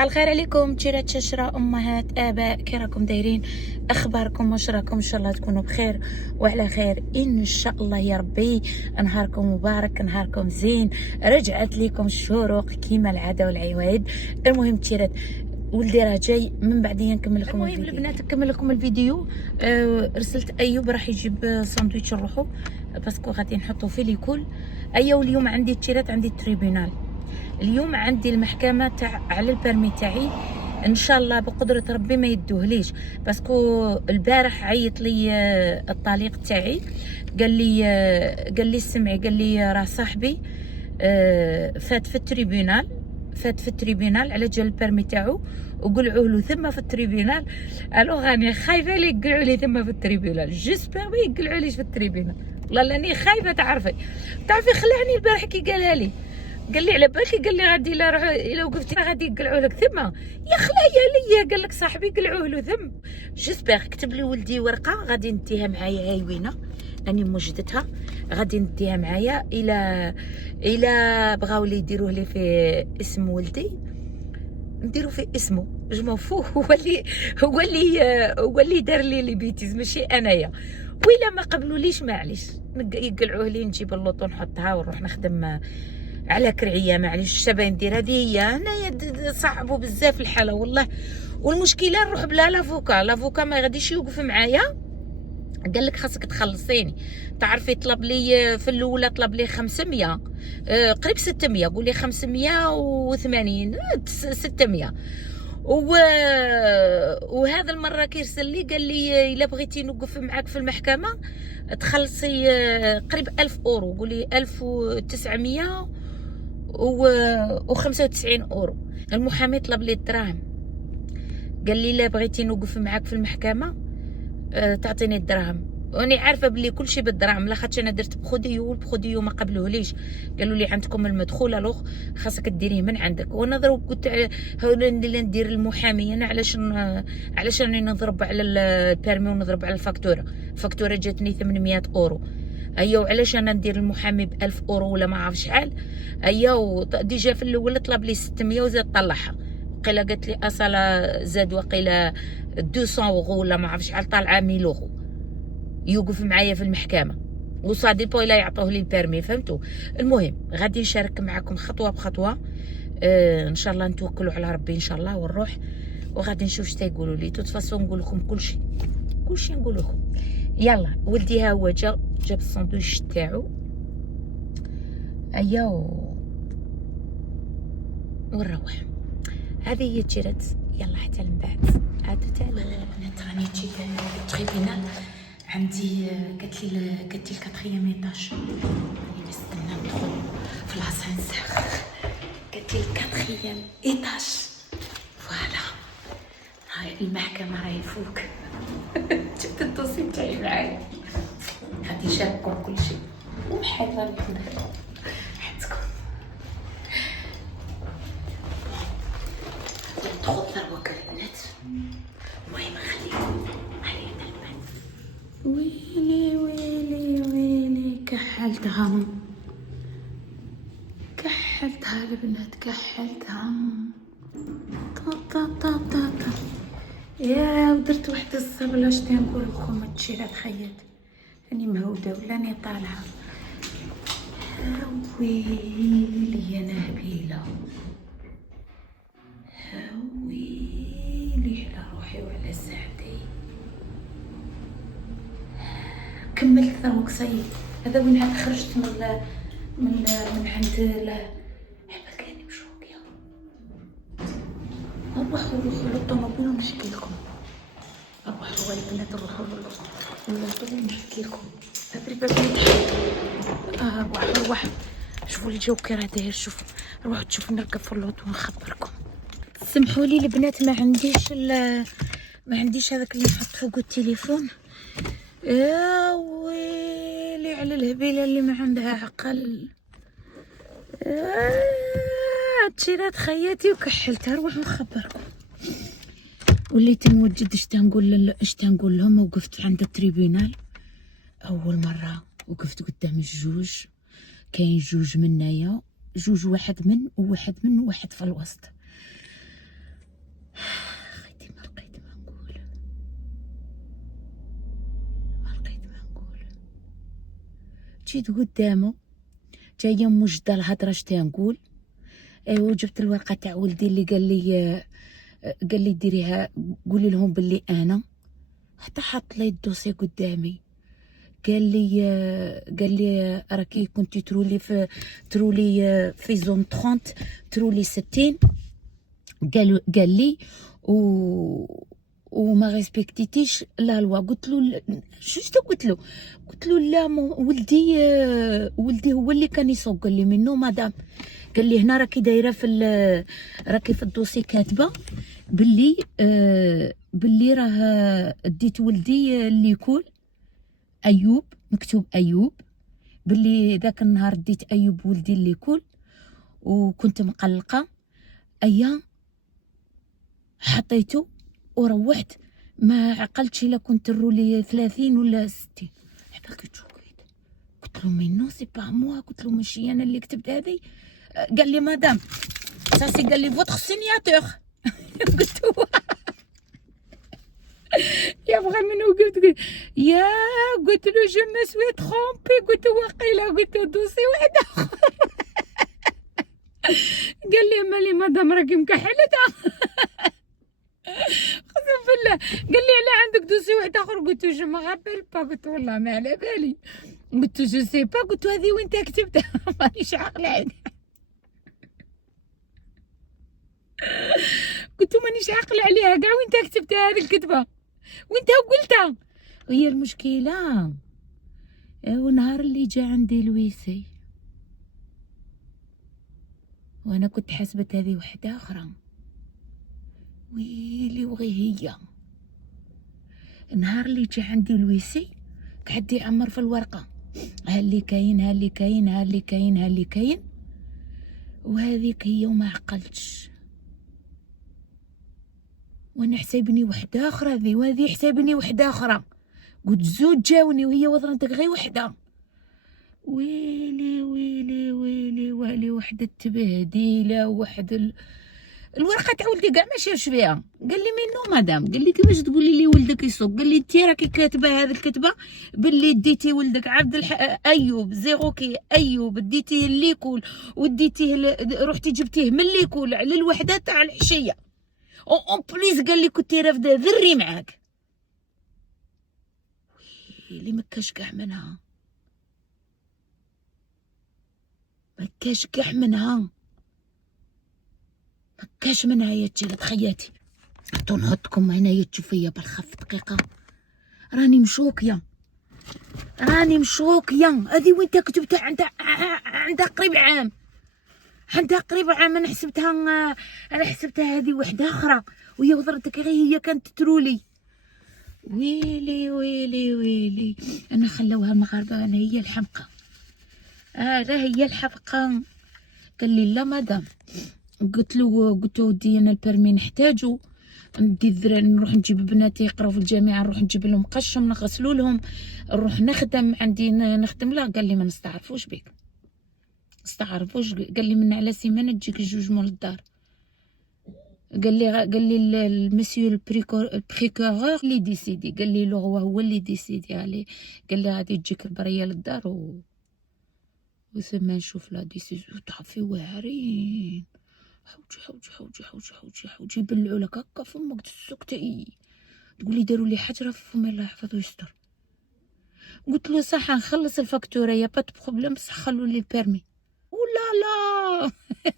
صباح الخير عليكم تيرات ششرة امهات اباء، كي راكم دايرين؟ اخباركم واش راكم؟ ان شاء الله تكونوا بخير وعلى خير ان شاء الله يا ربي. نهاركم مبارك، نهاركم زين، رجعت لكم الشروق كيما العاده والعوايد. المهم تيرات ولدي راه جاي من بعدين نكمل لكم الفيديو. المهم البنات نكمل لكم الفيديو. رسلت ايوب راح يجيب ساندويتش نروحو باسكو غادي نحطو في ليكول. ايوب اليوم عندي تيرات، عندي التريبيونال اليوم، عندي المحكمه تاع على البرمي تاعي. ان شاء الله بقدره ربي ما يدوهليش، باسكو البارح عيط لي الطليق تاعي، قال لي السمعي، قال لي راه صاحبي فات في التريبيونال على جال البرمي تاعو وقلعوه له ثم في التريبيونال. الو راني خايفه لي يقلعوا لي ثم في التريبيونال، جيسبر ما يقلعوا ليش في التريبيونال، والله لاني خايفه. تعرفي خلعني البارح كي قالها لي، قال لي على بالك، قال لي غادي الا وقفتي غادي يقلعوا لك ثم. يا خلايا ليا قال لك صاحبي قلعوه له ثم. جيسبر كتب لي ولدي ورقه غادي نديها معايا، هاي وينه راني موجدتها، غادي نديها معايا الى بغاو لي يديروه لي في اسم ولدي نديرو في اسمه جو فو. هو اللي دار لي بيتيز ماشي انايا. وإلا ما قبلوليش معليش يقلعوه لي، نجيب اللوطو نحطها ونروح نخدم على كرعيه. معليش الشباب ندير هذه هي. انايا صعبوا بزاف الحاله والله. والمشكله نروح بلا لافوكا ما غاديش يوقف معايا. قال لك خاصك تخلصيني. تعرفي طلب لي في الاولى، طلب لي 500 قريب 600، قول لي 580 600 وهذا المره كيرسل لي قال لي الا بغيتي نوقف معاك في المحكمه تخلصي قريب 1000 اورو، قولي 1995 اورو. المحامي طلب لي الدراهم، قال لي لا بغيتي نوقف معاك في المحكمه تعطيني الدراهم. واني عارفه بلي كلشي بالدراهم، لاخاطش انا درت بخوديو ما قبلوهليش، قالوا لي عندكم المدخول الوغ خاصك ديريه من عندك. وانا ضرب قلت اللي ندير المحامي انا علاش راني نضرب على البيرمي ونضرب على الفاكتوره جاتني 800 اورو. ايوا علاش انا ندير المحامي ب 1000 اورو ولا ما عرف شحال. ايوا ديجا في الاول طلب لي 600 وزاد طلعها، قيله قالت لي اصلا زاد وقيله 200 اورو ولا ما عرف شحال، طالعه 1000 اورو يوقف معايا في المحكمه وصادي بويلا يعطوه لي البيرمي. فهمتوا؟ المهم غادي نشارك معكم خطوه بخطوه. ان شاء الله نتوكلوا على ربي ان شاء الله ونروح، وغادي نشوف اش تيقولوا لي. توت فاصون نقول لكم كلشي نقول لكم. يلا ولدي ها هو جاب الساندويتش تاعو. ونروح. هذه هي تيرات. يلا حتى من بعد عاد تاع البنات راني جيت التريبينال عندي. قالت لي الكاتريام ايطاج، راني نستنى ندخل في لاسانسير. قالت لي الكاتريام ايطاج فوالا. هاي المحكمه راهي فوق. جبت الدوسي تاعي معايا، غادي نشارككم كلشي وبحال راني ندير حياتكم. ندخل ثروك البنات. المهم خليكم علينا البنات. ويلي كحلتها البنات، كحلتها طا يا ودرت واحد الصبله. اش تنقول لكم التيرات خيات، راني مهوده ولا راني طالعه. ويلي انا هبيله، ويلي على روحي وعلى ساعتي. كملت ثروك سيد. هذا وين عاد خرجت من عند حبك راني مشوقه. روحوا للطوموبيل ونشكي لكم. روحوا البنات، روحوا للطوموبيل ونشكي لكم. روحوا شوفوا الجو كي راه داير. شوفوا روحوا تشوفوا نركب في اللوط ونخبركم. سمحوا لي البنات، ما عنديش هذاك اللي نحط فوق التليفون. يا ويلي على الهبيله اللي ما عندها عقل. تشيرات خياتي وكحلتها. روح نخبركم. وليت نوجد اش تنقول لهم. وقفت عند التريبيونال اول مره، وقفت قدام الجوج. كاين جوج منايا، جوج، واحد من وواحد في الوسط. جيت قدامه جايه مجدة الهضره شتي نقول. ايوا جبت الورقه تاع ولدي اللي قال لي ديريها قولي لهم باللي انا، حتى حط لي الدوسي قدامي. قال لي راكي كنتي ترولي في زون 30 ترولي 60. قال لي وما ريسبكتيتيش لا لوا. قلت له شفتو، قلت له لا ولدي هو اللي كان يسوق. قال لي منو مدام؟ قال لي هنا راكي دايره راكي في الدوسي كاتبه باللي راه ديت ولدي اللي يكون ايوب، مكتوب ايوب، باللي ذاك النهار ديت ايوب ولدي اللي يكون وكنت مقلقه. ايا حطيته وروحت، ما عقلتش الا كنت نرولي 30 ولا 60. حتى قلت له مي نو سي با موا، قلت له ماشي انا اللي كتبت هذه. قال لي مدام ساسي، قال لي فوتر سينياتور. قلت له يا بغى منو؟ قلت يا قلت له جو مي سوي ترومبي، قلت له واقيلا، قلت له دوسي واحد اخر. قال لي مالي مدام راكي مكحلتها. قسم بالله قال لي على عندك دوسي واحد اخر. قلت له جو ما غابيل با، قلت له والله ما على بالي. قلت له جو سي با، قلت له هذه وين انت كتبتها؟ مانيش عاقله عليها. قلت له مانيش عاقله عليها كاع، وين انت كتبتها هذه الكتبه؟ وانت قلتها. هي المشكله ونهار اللي جا عندي الويسي وانا كنت حسبت هذه وحده اخرى، ويلي وغي هي. النهار اللي جا عندي الويسي قعد يعمر في الورقه، ها اللي كاين، ها اللي كاين، ها اللي كاين، ها اللي كاين، وهذيك هي وما عقلتش. وانا حسابني وحده اخرى ذي، وهذه حسابني وحده اخرى. قلت زوج جاوني وهي وضرنتك غير وحده. ويلي ويلي ويلي ويلي، وحده التبهديله الورقه تاع ولدي كاع ما شافش فيها. قال لي منو مدام؟ قال لي كيفاش تقولي لي ولدك يسوق؟ قال لي انت راكي كاتبه هذه الكتبه باللي ديتي ولدك ايوب زيروكي ايوب، ديتيه ليكول وديتيه رحتي جبتيه من ليكول على الوحده تاع العشيه، اون بليس قال لي كنتي رافده ذري معاك. ويلي ما كاش كاع منها، ما كاش كاع منها، ما كاش منها يا تجلد خياتي. تنهضكم هنايا تشوفيا بالخف دقيقه، راني مشوكيه، راني مشوكيه. هذه وين كتبتها؟ عندها قريب عام، عندها قريب عام. انا حسبتها هذه وحده اخرى، وهي وضرتك غير هي كانت ترولي. ويلي ويلي ويلي، انا خلوها المغاربه انا هي الحمقى، لا هي الحمقى. قال لي لا مدام. قلت له ودي انا البرمي نحتاجو، ندي الذراري نروح نجيب بناتي يقراو في الجامعه، نروح نجيب لهم قشم نغسلوا لهم، نروح نخدم عندي نخدم. لا قال لي ما نستعرفوش بك، استعرفوش. قال لي من على سيمانه تجيك جوج مول الدار. قال لي المسيو البريكورور اللي ديسيدي، قال لي هو اللي ديسيدي عليه. قال لي غادي تجيك البريه للدار وثم نشوف لا ديسيزيون تاع في واعرين. حوجي يبلعوا لك هكا فمك تسكتي، تقولي داروا لي حجره في فمي الله يحفظه ويستر. قلت له صح نخلص الفاكتوره يا با بروبليم، بصح خلوا لي البيرمي. ولا لا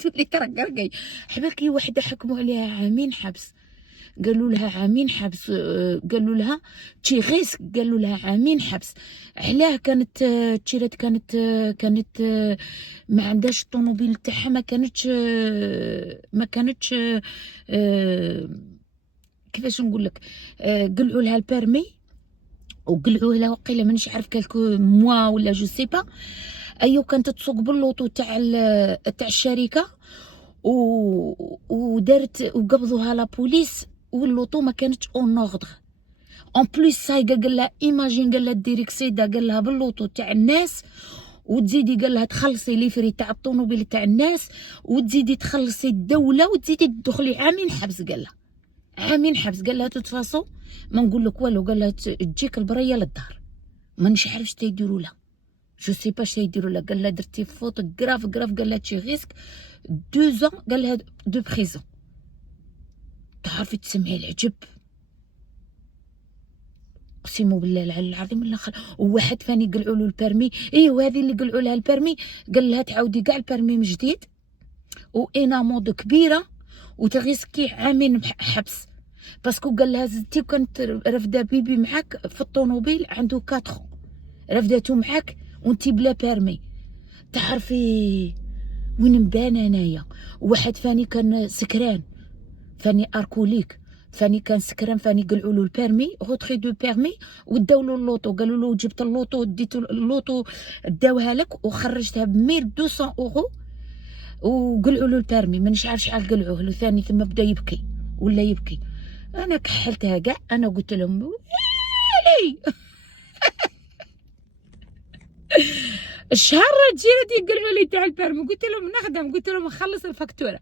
تولي كركركي. حباكي وحده حكموا عليها عامين حبس، قالوا لها عامين حبس، قالوا لها تشي غيسك، قالوا لها عامين حبس. علاه؟ كانت تشيرات كانت ما عندهاش الطوموبيل تاعها، ما كانتش كيفاش نقول لك، قلعوا لها البيرمي وقلعوا لها وقيله مانيش عارف كالكو موا ولا جو سي با. ايوا كانت تسوق باللوطو تاع الشركه ودارت وقبضوها لا بوليس، واللوطو ما كانتش اون اوردر. اون بليس سايقه قال لها ايماجين، قال لها ديريك سيده، قال لها باللوطو تاع الناس، وتزيدي قال لها تخلصي لي فري تاع الطوموبيل تاع الناس، وتزيدي تخلصي الدوله، وتزيدي تدخلي عامين حبس. قال لها عامين حبس. قال لها تتفاصو ما نقول لك والو، قال لها تجيك البريه للدار، مانيش عارف اش تيديروا لها. جو سي با شنو يديروا لها. قال لها درتي فوت كراف قال لها تشي ريسك 2 ans، قال لها دو بريزون. تعرفي تسمعي العجب، اقسم بالله العلي العظيم. ولا وواحد ثاني قلعوا له البرمي، وهذه اللي قلعوا لها البرمي قال لها تعاودي كاع البرمي من جديد، وانامود كبيره، وتغيسكي عامين حبس. باسكو قال لها زدتي كانت رافده بيبي معاك في الطوموبيل عنده 4 رافداتو معاك وانتي بلا بيرمي. تعرفي وين نبان انايا؟ واحد ثاني كان سكران، ثاني اركوليك، ثاني كان سكران، ثاني قلعوا له البيرمي روتري دو بيرمي، وداو له اللوطو. قالوا له جبت اللوطو، ديتو اللوطو داوها لك وخرجتها ب 1200 اورو، وقلعوا له البيرمي. مانيش عارف شحال قلعوه له ثاني. ثم بدا يبكي ولا يبكي. انا كحلتها كاع، انا قلت لهم ويلي الشهر جيرتي يقلعوا لي تاع البيرمي. قلت لهم نخدم، قلت لهم نخلص الفاكتوره،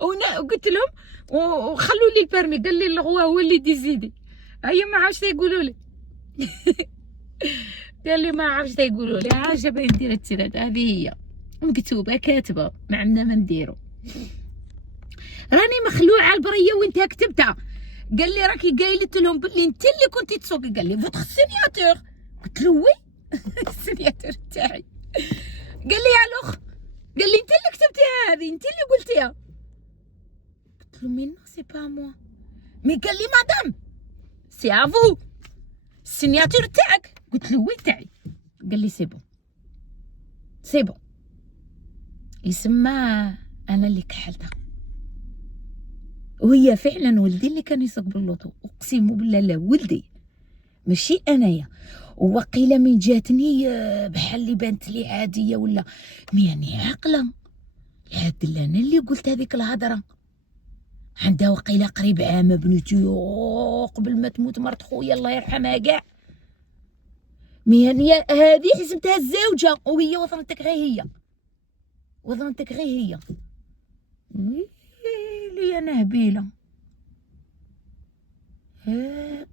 وقلت لهم وخلوا لي البيرمي. قال لي الغوا هو اللي ديزيدي. هيا ما عرفتش يقولوا لي قال لي ما عرفتش يقولوا لي. عاجه باين ندير التيرات، هذه هي مكتوبه كاتبه، ما عندنا ما نديرو. راني مخلوعه البريه وانت كتبتها. قال لي راكي قايلت لهم بلي انت اللي كنتي تسوقي. قال لي فوتر سينياتور. قلت له وي السينياتور تاعي. قال لي الوغ، قال لي انت اللي كتبتيها هذه، انت اللي قلتيها. قلت له مي نو سي با موا. مي قال لي مدام سي افو السينياتور تاعك. قلت له وي تاعي. قال لي سي بون سي بون. يسمى انا اللي كحلتها، وهي فعلا ولدي اللي كان يسوق باللوطو. اقسم بالله لا ولدي ماشي انايا. وقيله من جاتني بحال اللي بانت لي عاديه ولا مياني عاقله. العاد انا اللي قلت هذيك الهضره. عندها وقيله قريب عام بنتي قبل ما تموت مرت خويا الله يرحمها كاع. مياني هذه حسبتها الزوجه، وهي وظنتك غير هي، وظنتك غير هي. ويلي انا هبيله.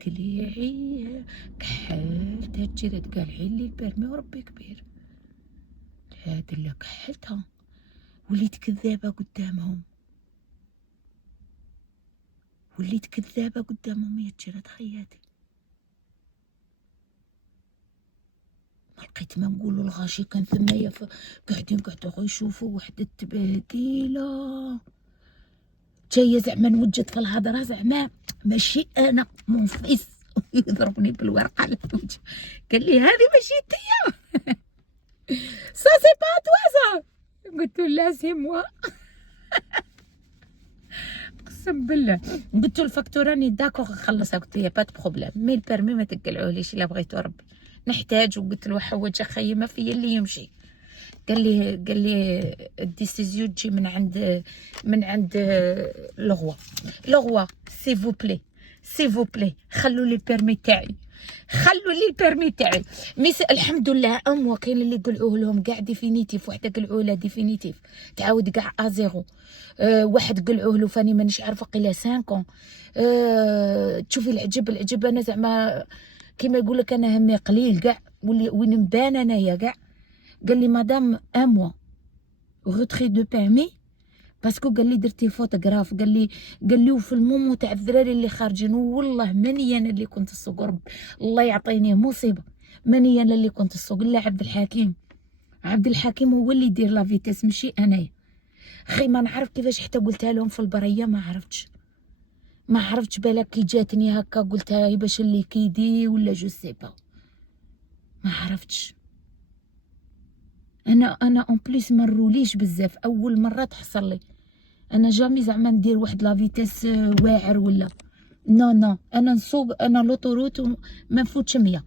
كليعي كحلت هادشي تقالعي لي البرمي وربي كبير. هاد اللي كحلتها وليت كذابه قدامهم، وليت كذابه قدامهم يا تجرات خياتي. ما لقيت ما نقولوا الغاشي كان ثمايا قاعدين يشوفوا وحده تبهديله جايه زعما نوجد في الهضره، زعما ماشي انا منفيس يضربني بالورقه على الوجه. قال لي هذه ماشي انتيا سا سي با توا سا. قلت له لا سي موا اقسم بالله. قلت له الفاكتوره راني داكوغ نخلصها. قلت له با دو بروبليم، مي البيرمي ما تقلعوهليش الا بغيتو ربي نحتاج. وقلت له حوايج خيي ما فيا اللي يمشي. قال لي الديسيزيون تجي من عند لغوا سي فو بلي خلوا لي البيرمي تاعي، خلوا لي البيرمي تاعي. الحمد لله اموا كاين اللي قلعوه لهم كاع ديفينيتيف، وحده قلعوه لها ديفينيتيف تعاود كاع ازيرو. واحد قلعوه له فاني مانيش عارفه قيله 5 تشوفي العجب انا زعما كيما يقول لك انا همي قليل كاع وين نبان انايا كاع. قال لي مدام اموا روتري دو بيرمي باسكو قال لي درتي فوتوغراف. قال لي وفي المومو تاع الذراري اللي خارجين، والله ماني انا اللي كنت السوق، رب الله يعطيني مصيبه ماني انا اللي كنت السوق. لا عبد الحكيم هو اللي يدير لا فيتاس ماشي انايا. خي ما نعرف كيفاش حتى قلتها لهم في البريه، ما عرفتش بالك كي جاتني هكا قلتها باش اللي كيدي ولا جو سي با، ما عرفتش. انا اون بليس ما نروليش بزاف، اول مره تحصل لي. انا جامي زعما ندير واحد لا فيتاس واعر ولا نو انا نسوق، انا لوطوروت وما نفوتش 100،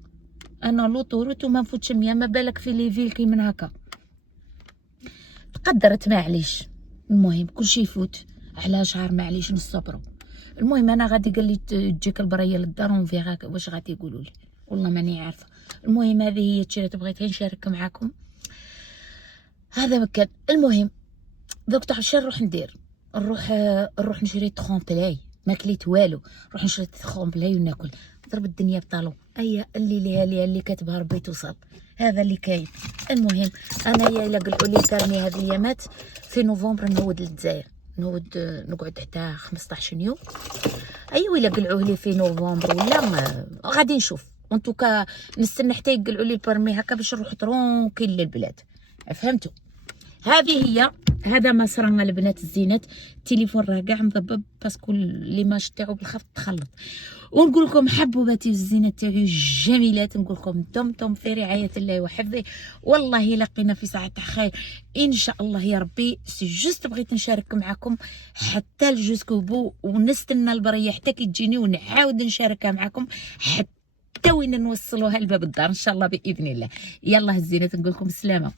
انا لوطوروت وما نفوتش 100، ما بالك في لي فيل كي من هكا. تقدرت معليش، المهم كلشي يفوت على شهر معليش نصبرو. المهم انا غادي قال لي تجيك البريه للدار ونفيغا واش غادي يقولوا لي، والله ماني عارفه. المهم هذه هي التيرات بغيت نشارك معكم، هذا مكان. المهم دوك تعرف شنو نروح ندير؟ نروح نشري ترومبلاي، ما كليت والو، نروح نشري ترومبلاي وناكل. ضرب الدنيا بطالو. ايا اللي ليها اللي كاتبها ربي توصل، هذا اللي كاين. المهم انايا الا قلعوا لي الكارني هذه الايامات في نوفمبر نهود للجزائر، نقعد حتى 15 يوم. ايوا الا قلعوه لي في نوفمبر ولا غادي نشوف. انتوكا نستنى حتى يقلعوا لي البرمي هكا باش نروح ترونكيل للبلاد. فهمتوا؟ هذه هي. هذا ما صرا البنات الزينات. التليفون راه كاع مضبب باسكو ليماج تاعو بالخفض تخلط. ونقول لكم حبوباتي الزينات تاعي الجميلات، نقول لكم دمتم في رعايه الله وحفظه. والله لقينا في ساعه خير ان شاء الله يا ربي. سي جوست بغيت نشارك معكم حتى الجوسكو بو، ونستنى البريه حتى كي تجيني ونعاود نشاركها معكم حتى وين نوصلوها لباب الدار ان شاء الله باذن الله. يلا الزينات نقول لكم السلامه.